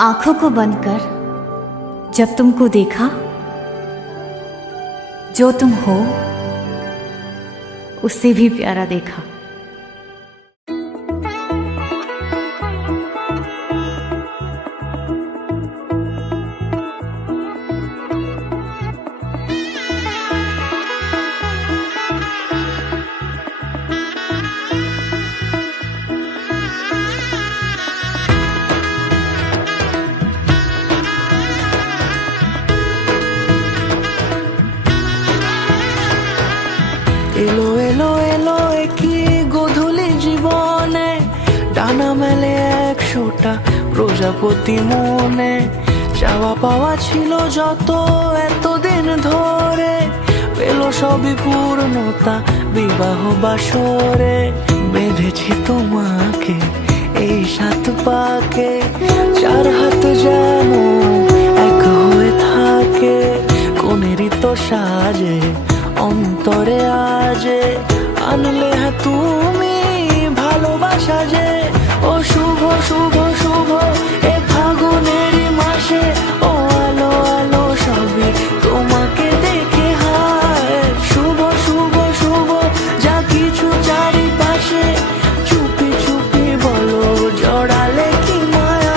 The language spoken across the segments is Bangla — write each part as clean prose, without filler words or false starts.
आंखों को बंद कर जब तुमको देखा, जो तुम हो उससे भी प्यारा देखा। এলো এলো এলো কি গোধূলি জীবনে, ডানা মেলে 100টা প্রজাপতি মনে। চাওয়া পাওয়া ছিল যত এতদিন ধরে, পেল সবই পূর্ণতা বিবাহ বাসরে। বেঁধেছি তোমাকে এই 7 পাকে, 4 হাত যেন এক হয়ে থাকে। কোনেরই তো সাজে অন্তরে আজে, আনলে হ্যাঁ তুমি ভালোবাসা যে। ও শুভ শুভ শুভ এ ফাগুনেরই মাসে, ও আলো আলো সবই তোমাকে দেখে হায়। শুভ শুভ শুভ যা কিছু চারিপাশে, চুপি চুপি বলো জড়ালে কি মায়া।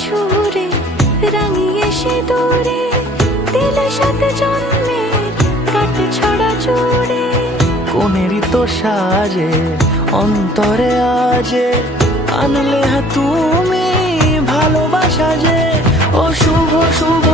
সুরে রাঙিয়ে সে দূরে দিলে 7 জন্মের কাট ছড়া জুড়ে। কোনেরই তো সাজে অন্তরে আজে, আনলে হ্যাঁ তুমি ভালোবাসা যে। ও শুভ শুভ